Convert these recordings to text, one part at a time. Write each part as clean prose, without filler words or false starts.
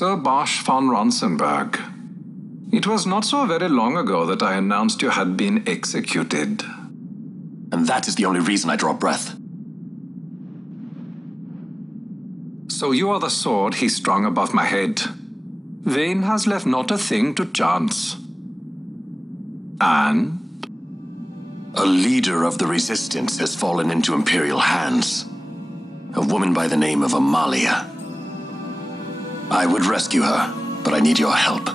Sir Bosch von Ronsenberg. It was not so very long ago that I announced you had been executed. And that is the only reason I draw breath. So you are the sword he strung above my head. Vane has left not a thing to chance. And? A leader of the resistance has fallen into Imperial hands. A woman by the name of Amalia. I would rescue her, but I need your help.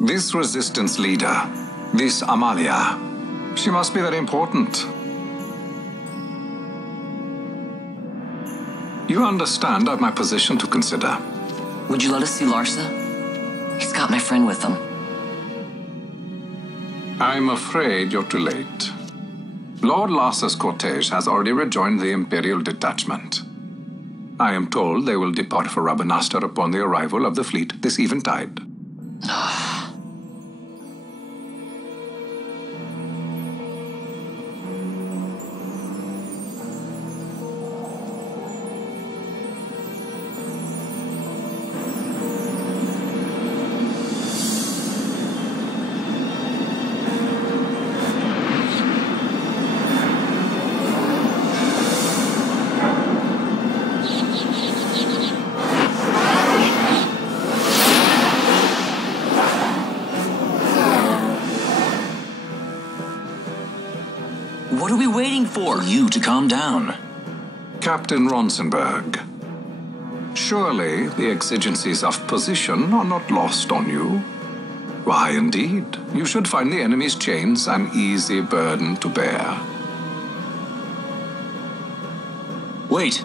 This resistance leader, this Amalia, she must be very important. You understand I've my position to consider. Would you let us see Larsa? He's got my friend with him. I'm afraid you're too late. Lord Larsa's cortege has already rejoined the Imperial detachment. I am told they will depart for Rabanastre upon the arrival of the fleet this eventide. What are we waiting for? For you to calm down. Captain Ronsenberg, surely the exigencies of position are not lost on you. Why, indeed, you should find the enemy's chains an easy burden to bear. Wait.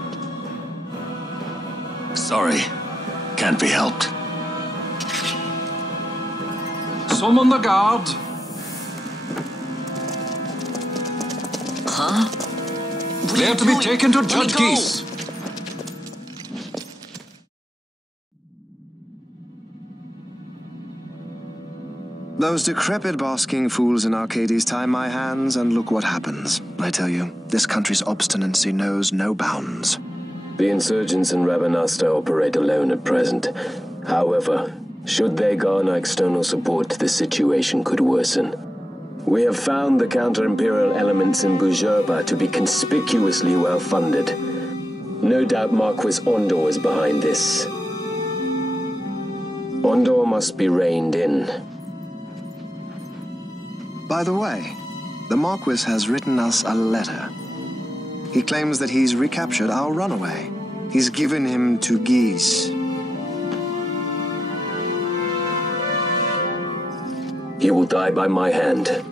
Sorry. Can't be helped. Summon the guard. Huh? They are to be taken to Judge Geese. Those decrepit basking fools in Arcades tie my hands, and look what happens. I tell you, this country's obstinacy knows no bounds. The insurgents in Rabanastre operate alone at present. However, should they garner external support, the situation could worsen. We have found the counter-imperial elements in Bujerba to be conspicuously well-funded. No doubt Marquis Ondor is behind this. Ondor must be reined in. By the way, the Marquis has written us a letter. He claims that he's recaptured our runaway. He's given him to Geese. He will die by my hand.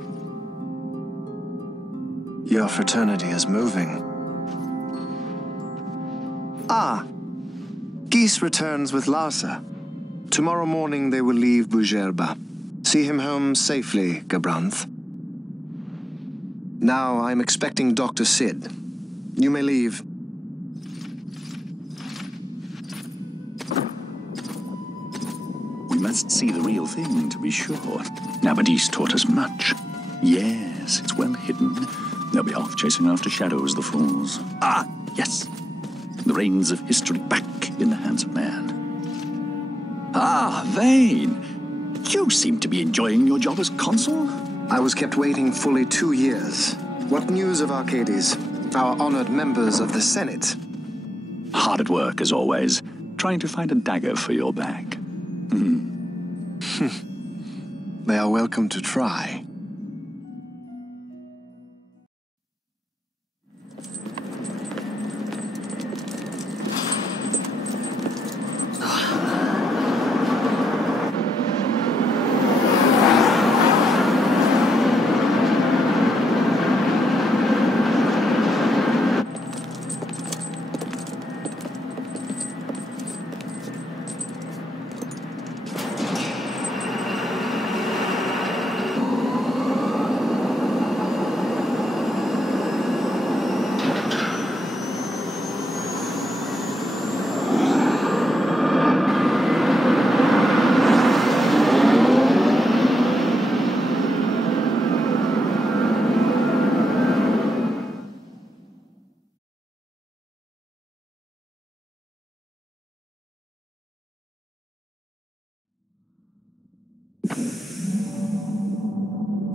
Your fraternity is moving. Ah, Geese returns with Larsa. Tomorrow morning they will leave Bujerba. See him home safely, Gabranth. Now I'm expecting Dr. Sid. You may leave. We must see the real thing, to be sure. Nabadis taught us much. Yes, it's well hidden. They'll be off chasing after shadows, the fools. Ah, yes. The reins of history back in the hands of man. Ah, Vane. You seem to be enjoying your job as consul. I was kept waiting fully 2 years. What news of Arcades? Our honored members of the Senate. Hard at work, as always, trying to find a dagger for your back. They are welcome to try.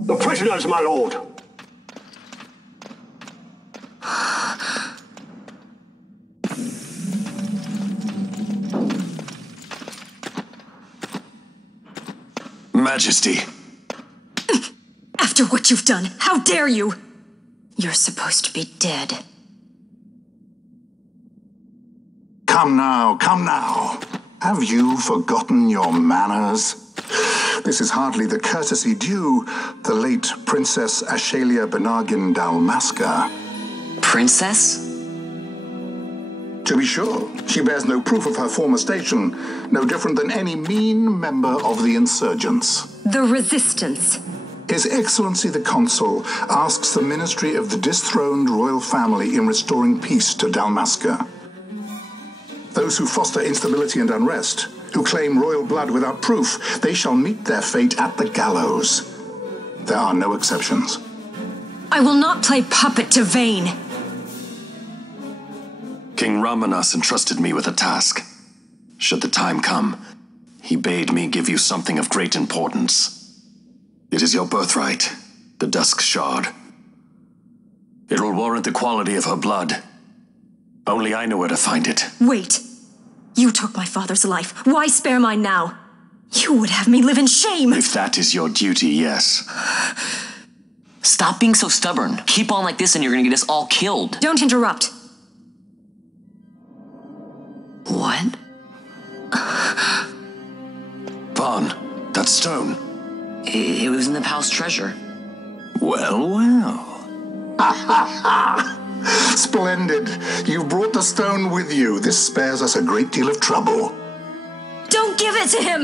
The prisoners, my lord. Majesty. After what you've done, how dare you? You're supposed to be dead. Come now, come now. Have you forgotten your manners? This is hardly the courtesy due the late Princess Ashalia Benargin Dalmasca. Princess? To be sure, she bears no proof of her former station, no different than any mean member of the insurgents. The Resistance. His Excellency the Consul asks the ministry of the dethroned royal family in restoring peace to Dalmasca. Those who foster instability and unrest, who claim royal blood without proof, they shall meet their fate at the gallows. There are no exceptions. I will not play puppet to Vayne. King Ramanas entrusted me with a task. Should the time come, he bade me give you something of great importance. It is your birthright, the Dusk Shard. It will warrant the quality of her blood. Only I know where to find it. Wait. You took my father's life. Why spare mine now? You would have me live in shame. If that is your duty, yes. Stop being so stubborn. Keep on like this and you're gonna get us all killed. Don't interrupt. What? Vaughn, that stone. It was in the palace treasure. Well, well. Splendid. You've brought the stone with you. This spares us a great deal of trouble. Don't give it to him!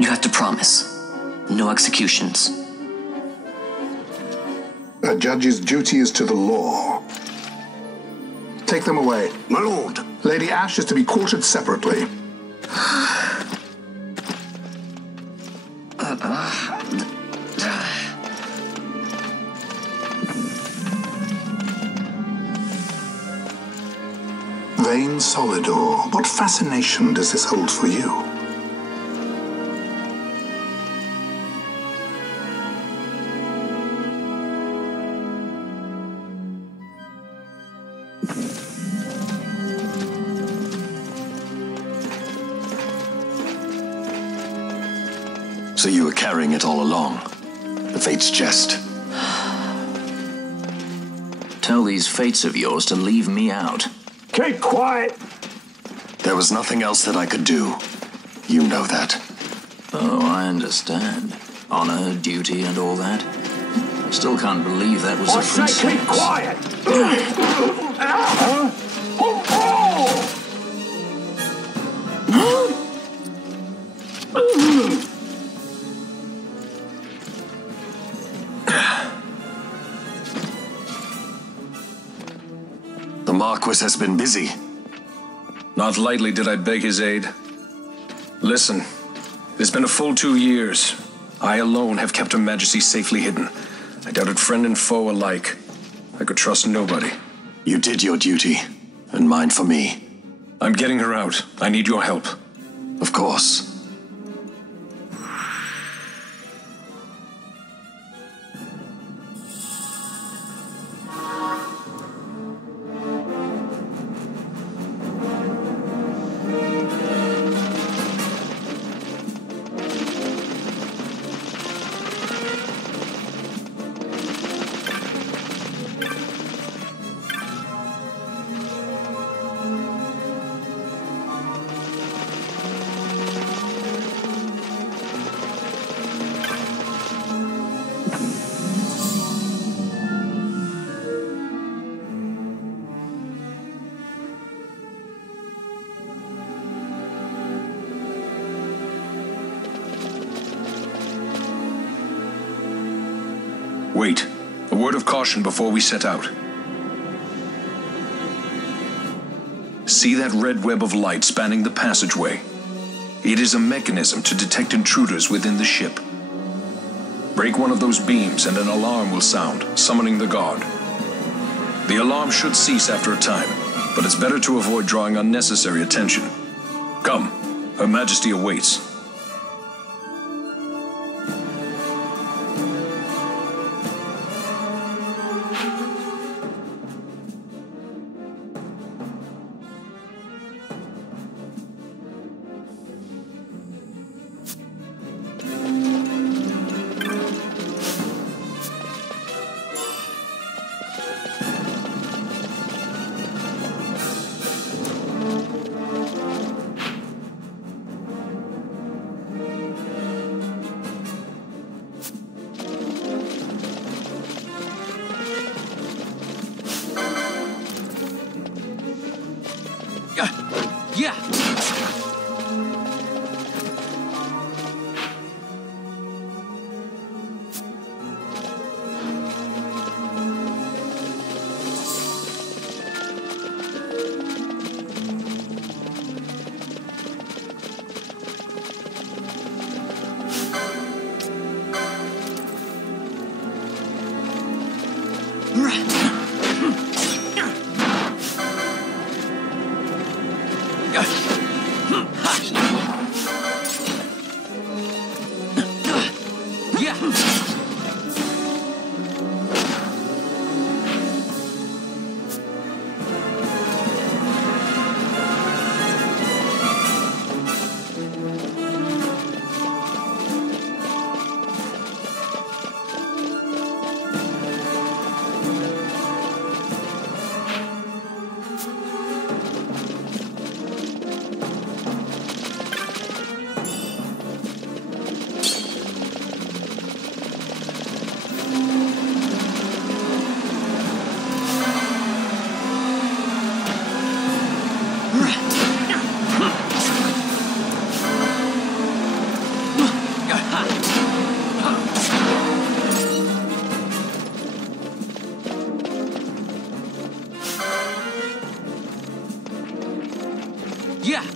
You have to promise. No executions. A judge's duty is to the law. Take them away. My lord. Lady Ash is to be quartered separately. Vayne Solidor, what fascination does this hold for you? So you were carrying it all along. The Fate's jest. Tell these fates of yours to leave me out. Keep quiet. There was nothing else that I could do. You know that. Oh, I understand. Honor, duty, and all that. I still can't believe that was I a princess. say keep quiet. The Marquis has been busy. Not lightly did I beg his aid. Listen, it's been a full 2 years. I alone have kept Her Majesty safely hidden. I doubted friend and foe alike. I could trust nobody. You did your duty, and mine for me. I'm getting her out. I need your help. Of course. Wait. A word of caution before we set out. See that red web of light spanning the passageway? It is a mechanism to detect intruders within the ship. Break one of those beams and an alarm will sound, summoning the guard. The alarm should cease after a time, but it's better to avoid drawing unnecessary attention. Come. Her Majesty awaits. Yeah. Yeah.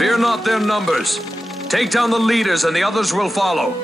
Fear not their numbers. Take down the leaders and the others will follow.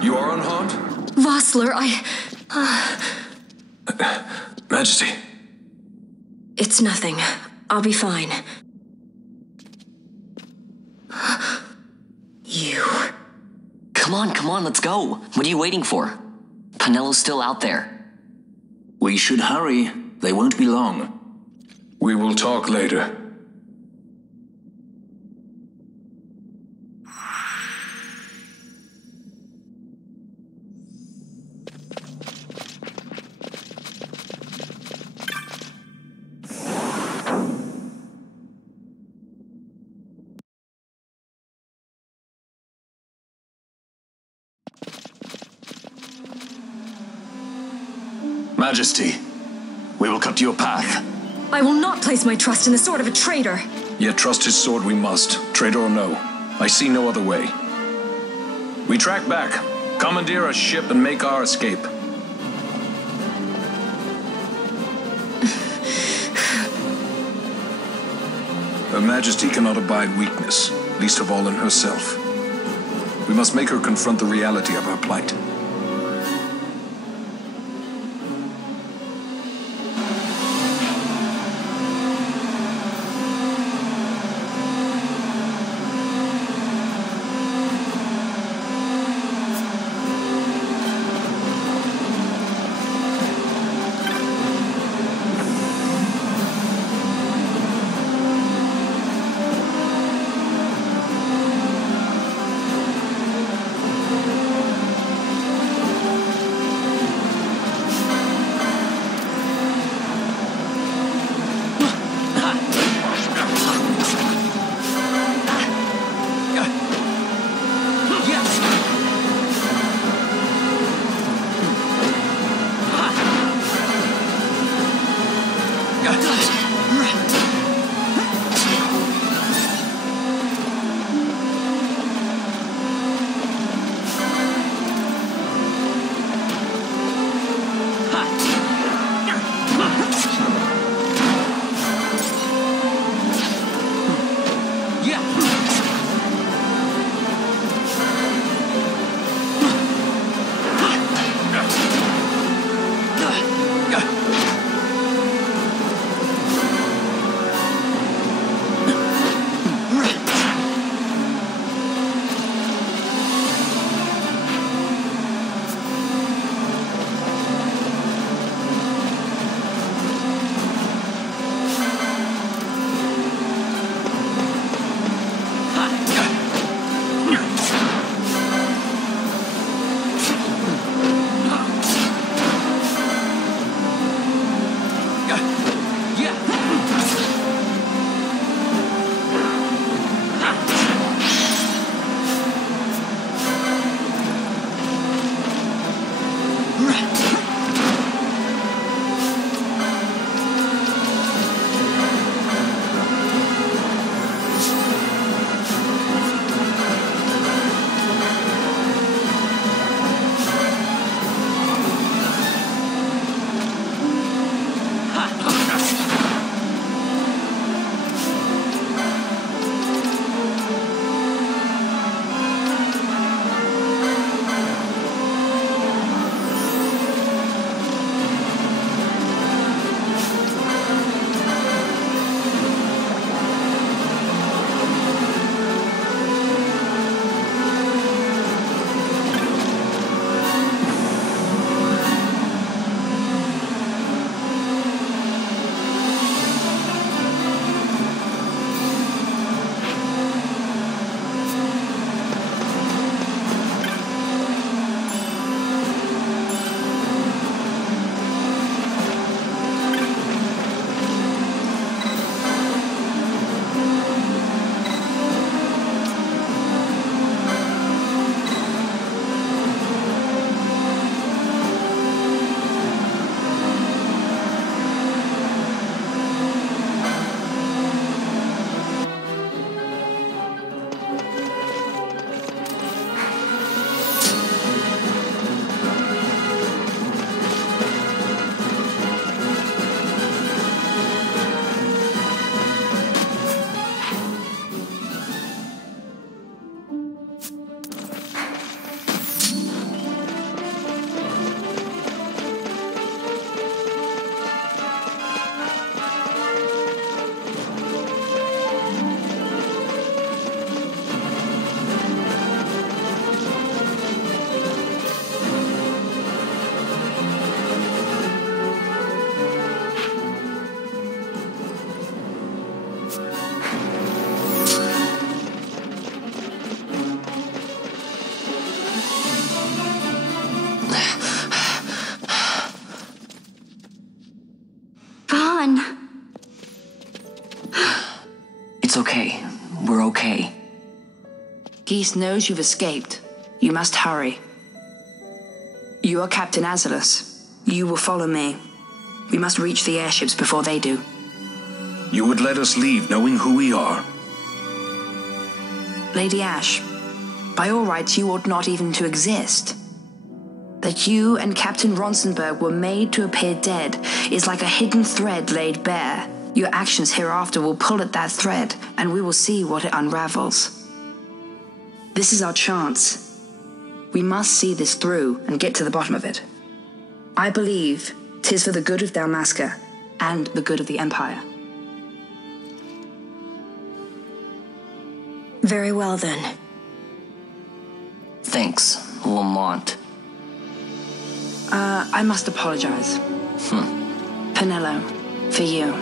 You are unharmed? Vossler, Majesty. It's nothing. I'll be fine. You... Come on, let's go. What are you waiting for? Pinello's still out there. We should hurry. They won't be long. We will talk later. Majesty, we will cut your path. I will not place my trust in the sword of a traitor. Yet trust his sword we must, traitor or no. I see no other way. We track back, commandeer a ship, and make our escape. Her Majesty cannot abide weakness, least of all in herself. We must make her confront the reality of her plight. okay. We're okay. Geese knows you've escaped. You must hurry. You are Captain Azulus. You will follow me. We must reach the airships before they do. You would let us leave knowing who we are? Lady Ash, by all rights you ought not even to exist. That you and Captain Ronsenberg were made to appear dead is like a hidden thread laid bare. Your actions hereafter will pull at that thread, and we will see what it unravels. This is our chance. We must see this through and get to the bottom of it. I believe 'tis for the good of Dalmasca and the good of the Empire. Very well, then. Thanks, Lamont. I must apologize. Penelo, for you.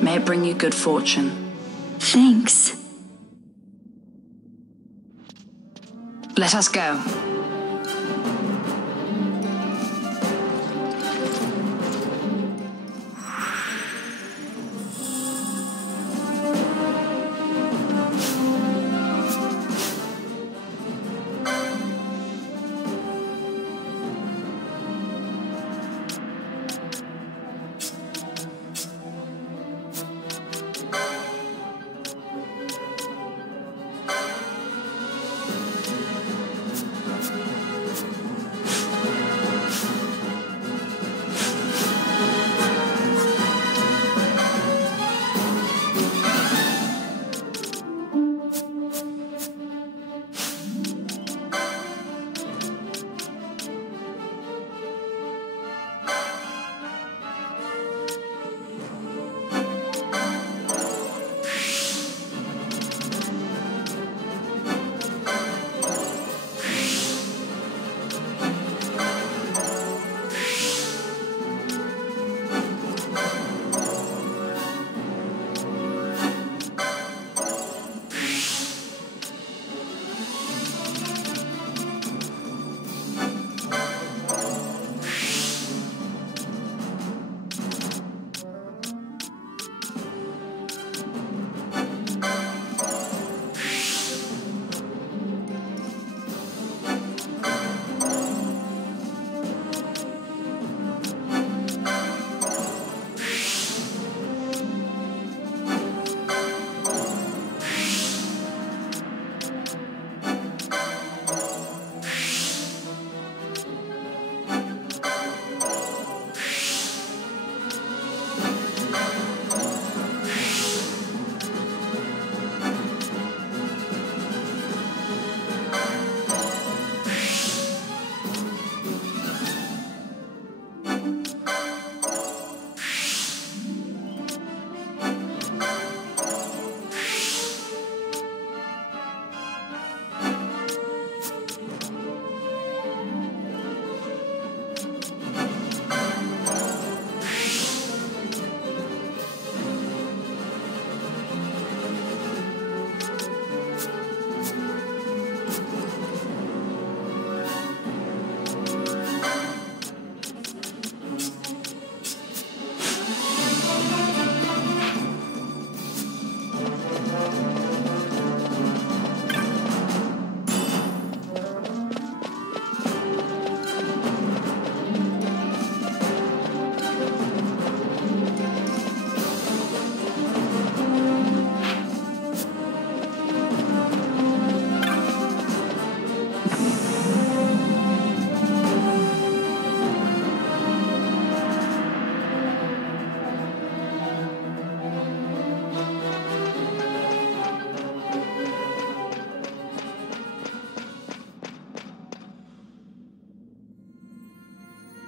May it bring you good fortune. Thanks. Let us go.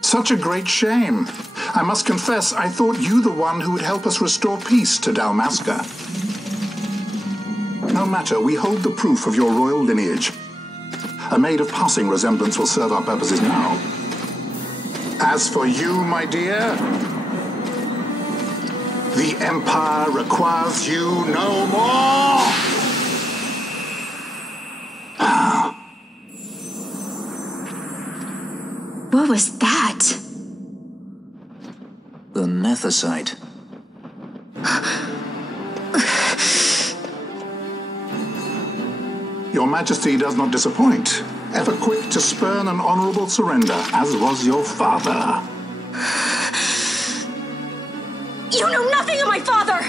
Such a great shame. I must confess, I thought you the one who would help us restore peace to Dalmasca. No matter, we hold the proof of your royal lineage. A maid of passing resemblance will serve our purposes now. As for you, my dear, the Empire requires you no more! What was that? The Nethicite. Your Majesty does not disappoint. Ever quick to spurn an honorable surrender, as was your father. You know nothing of my father!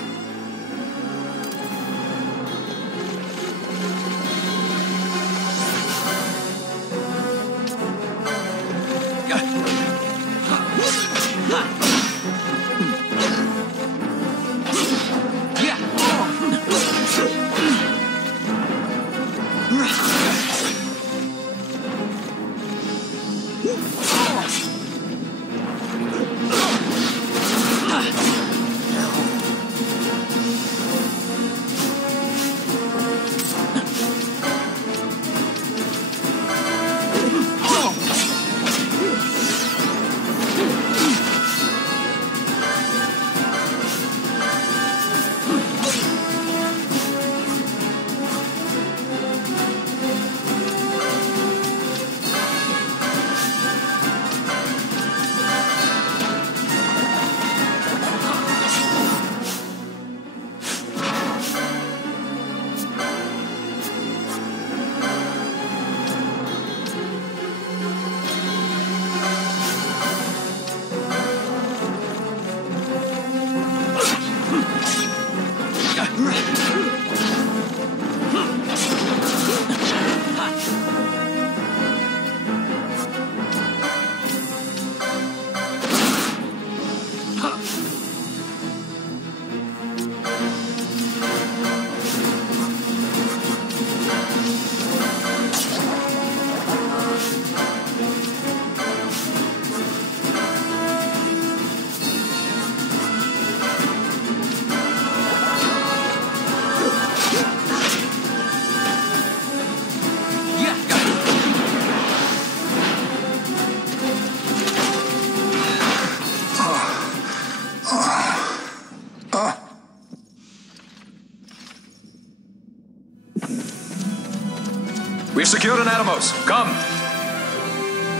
We've secured an Atomos. Come!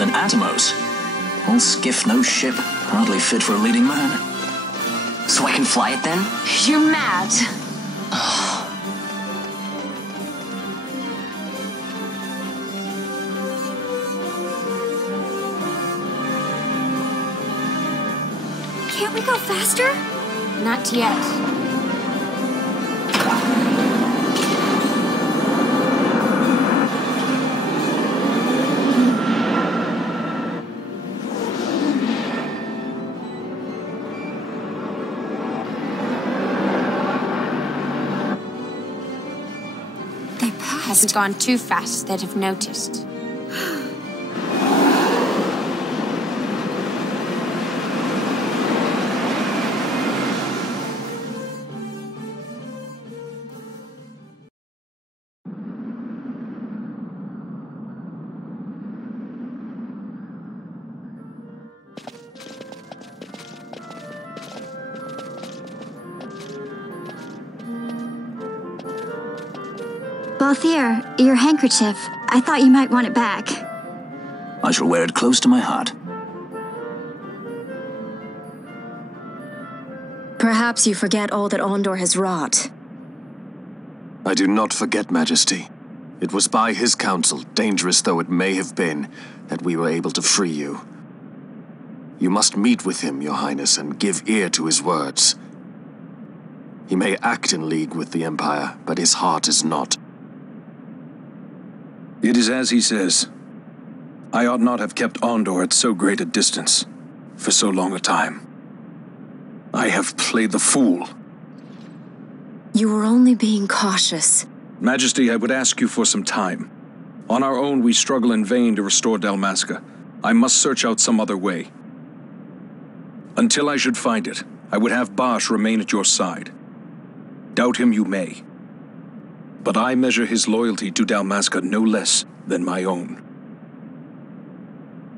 An Atomos? All skiff, no ship. Hardly fit for a leading man. So I can fly it then? You're mad. Can't we go faster? Not yet. Hasn't gone too fast, they'd have noticed. Balthier, your handkerchief. I thought you might want it back. I shall wear it close to my heart. Perhaps you forget all that Ondor has wrought. I do not forget, Majesty. It was by his counsel, dangerous though it may have been, that we were able to free you. You must meet with him, Your Highness, and give ear to his words. He may act in league with the Empire, but his heart is not. It is as he says. I ought not have kept Ondor at so great a distance for so long a time. I have played the fool. You were only being cautious. Majesty, I would ask you for some time. On our own, we struggle in vain to restore Dalmasca. I must search out some other way. Until I should find it, I would have Basch remain at your side. Doubt him you may. But I measure his loyalty to Dalmasca no less than my own.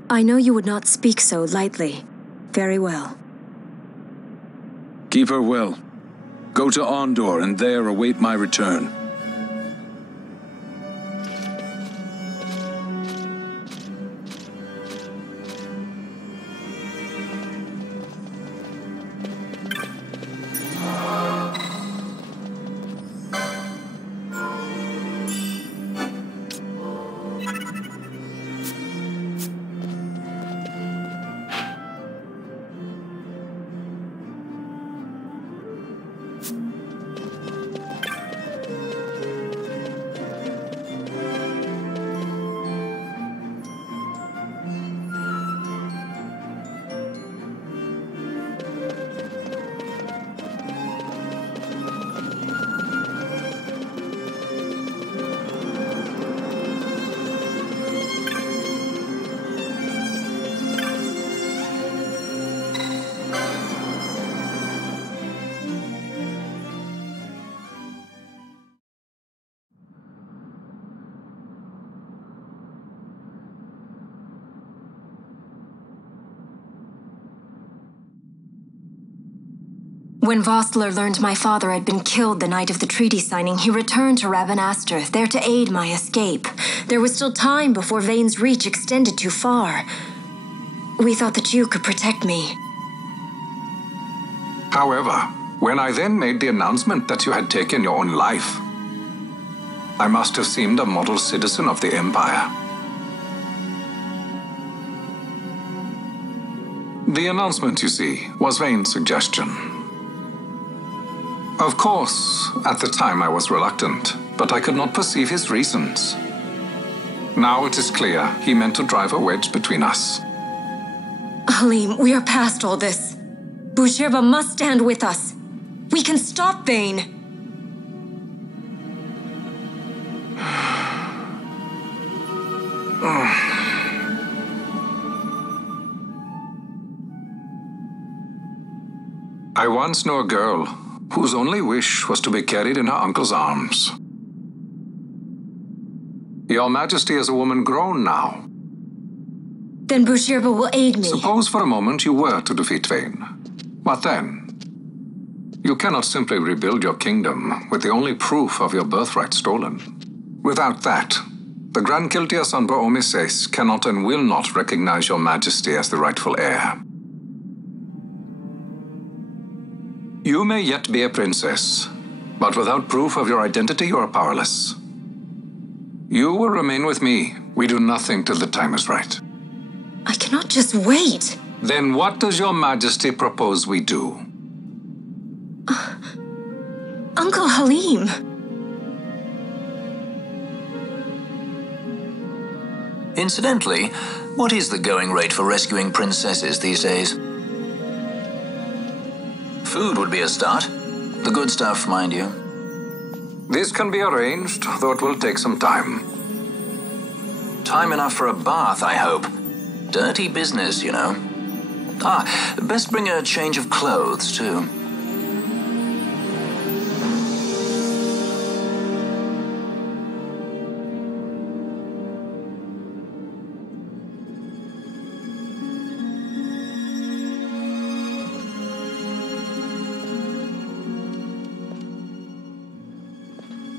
I know you would not speak so lightly. Very well. Keep her well. Go to Ondor and there await my return. When Vossler learned my father had been killed the night of the treaty signing, he returned to Rabanastre, there to aid my escape. There was still time before Vane's reach extended too far. We thought that you could protect me. However, when I then made the announcement that you had taken your own life, I must have seemed a model citizen of the Empire. The announcement, you see, was Vane's suggestion. Of course, at the time I was reluctant, but I could not perceive his reasons. Now it is clear he meant to drive a wedge between us. Halim, we are past all this. Boucherba must stand with us. We can stop Vane. I once knew a girl whose only wish was to be carried in her uncle's arms. Your Majesty is a woman grown now. Then Boucherba will aid me. Suppose for a moment you were to defeat Vane. What then? You cannot simply rebuild your kingdom with the only proof of your birthright stolen. Without that, the Grand Kiltia Sanbra Omises cannot and will not recognize your Majesty as the rightful heir. You may yet be a princess, but without proof of your identity, you are powerless. You will remain with me. We do nothing till the time is right. I cannot just wait. Then what does your Majesty propose we do? Uncle Halim. Incidentally, what is the going rate for rescuing princesses these days? Food would be a start. The good stuff, mind you. This can be arranged, though it will take some time. Time enough for a bath, I hope. Dirty business, you know. Best bring a change of clothes, too.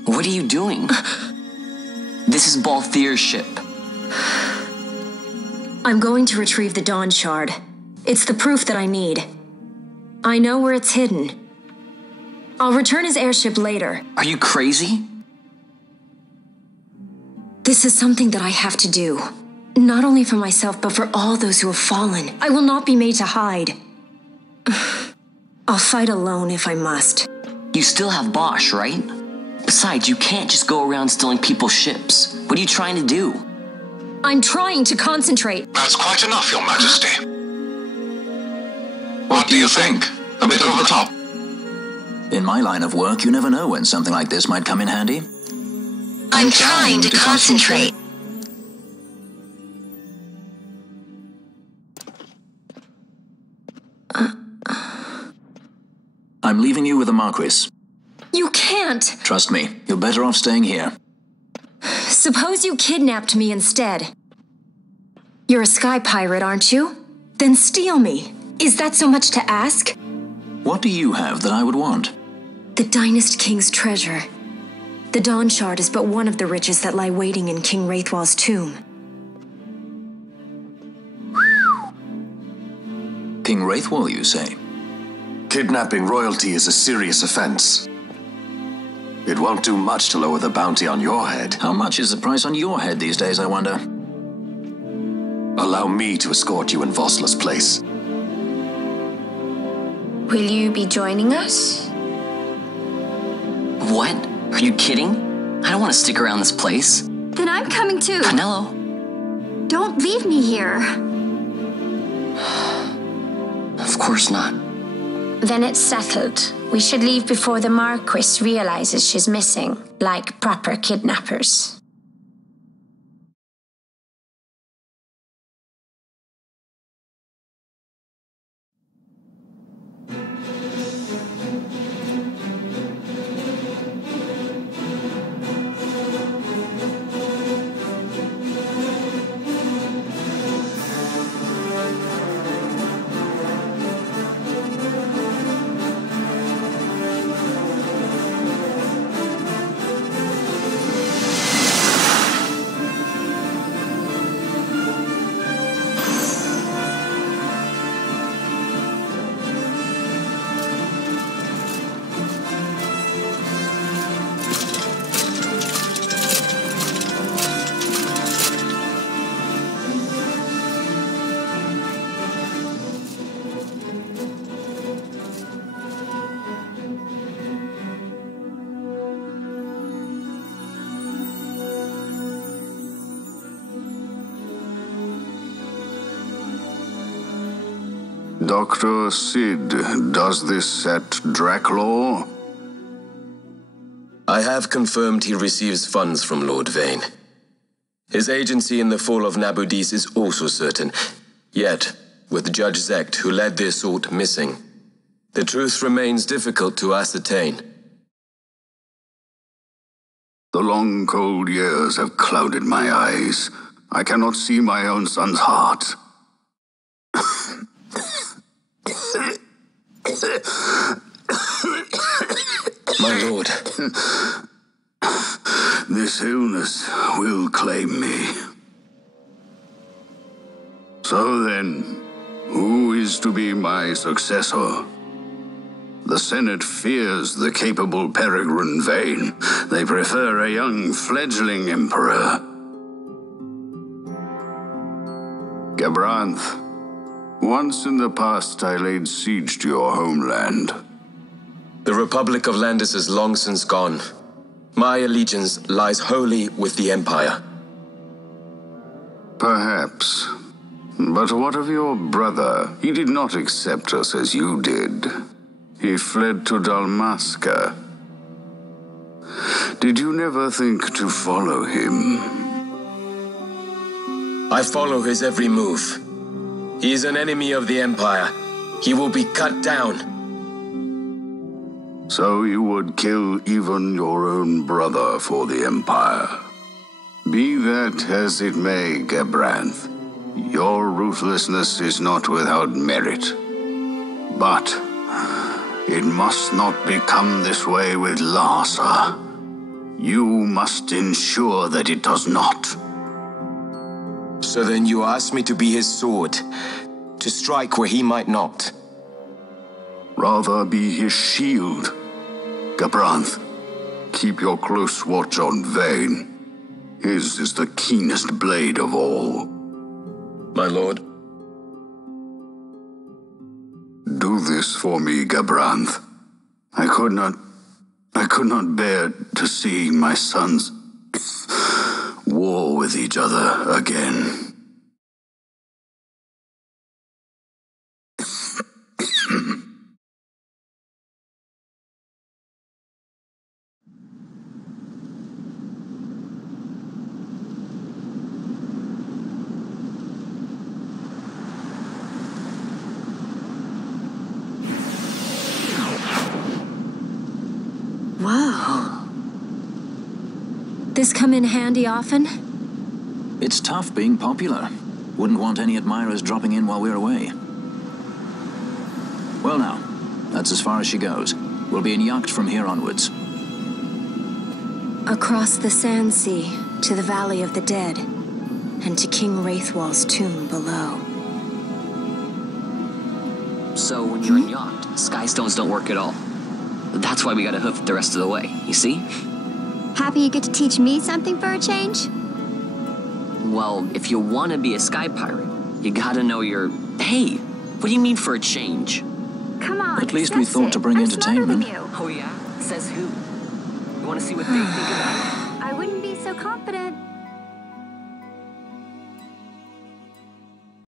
What are you doing? This is Balthier's ship. I'm going to retrieve the Dawn Shard. It's the proof that I need. I know where it's hidden. I'll return his airship later. Are you crazy? This is something that I have to do. Not only for myself, but for all those who have fallen. I will not be made to hide. I'll fight alone if I must. You still have Bosch, right? Besides, you can't just go around stealing people's ships. What are you trying to do? I'm trying to concentrate. That's quite enough, Your Majesty. What do you think? A bit over the top? In my line of work, you never know when something like this might come in handy. I'm trying to concentrate. I'm leaving you with the Marquis. You can't! Trust me, you're better off staying here. Suppose you kidnapped me instead. You're a sky pirate, aren't you? Then steal me. Is that so much to ask? What do you have that I would want? The Dynast King's treasure. The Dawn Shard is but one of the riches that lie waiting in King Wraithwall's tomb. King Wraithwall, you say? Kidnapping royalty is a serious offense. It won't do much to lower the bounty on your head. How much is the price on your head these days, I wonder? Allow me to escort you in Vossler's place. Will you be joining us? What? Are you kidding? I don't want to stick around this place. Then I'm coming too. Penelo? Don't leave me here. Of course not. Then it's settled. We should leave before the Marquis realizes she's missing, like proper kidnappers. Dr. Sid, does this set Draclaw? I have confirmed he receives funds from Lord Vane. His agency in the fall of Nabudis is also certain. Yet, with Judge Zekt, who led the assault, missing, the truth remains difficult to ascertain. The long, cold years have clouded my eyes. I cannot see my own son's heart. My lord. This illness will claim me. So then, who is to be my successor? The Senate fears the capable Peregrine Vane. They prefer a young, fledgling emperor. Gabranth, once in the past I laid siege to your homeland. The Republic of Landis is long since gone. My allegiance lies wholly with the Empire. Perhaps. But what of your brother? He did not accept us as you did. He fled to Dalmasca. Did you never think to follow him? I follow his every move. He is an enemy of the Empire. He will be cut down. So you would kill even your own brother for the Empire. Be that as it may, Gabranth, your ruthlessness is not without merit. But it must not become this way with Larsa. You must ensure that it does not. So then you ask me to be his sword, to strike where he might not. Rather be his shield. Gabranth, keep your close watch on Vane. His is the keenest blade of all. My lord. Do this for me, Gabranth. I could not bear to see my sons war with each other again. Whoa. This come in handy often? It's tough being popular. Wouldn't want any admirers dropping in while we're away. Well now, that's as far as she goes. We'll be in yacht from here onwards. Across the Sand Sea, to the Valley of the Dead, and to King Wraithwall's tomb below. So when you're in yacht, skystones don't work at all. That's why we gotta hoof it the rest of the way, you see? Happy you get to teach me something for a change? Well, if you want to be a sky pirate, you gotta know your... Hey, what do you mean for a change? Come on, at least we thought to bring entertainment. Oh yeah? Says who? You want to see what they think about it? I wouldn't be so confident.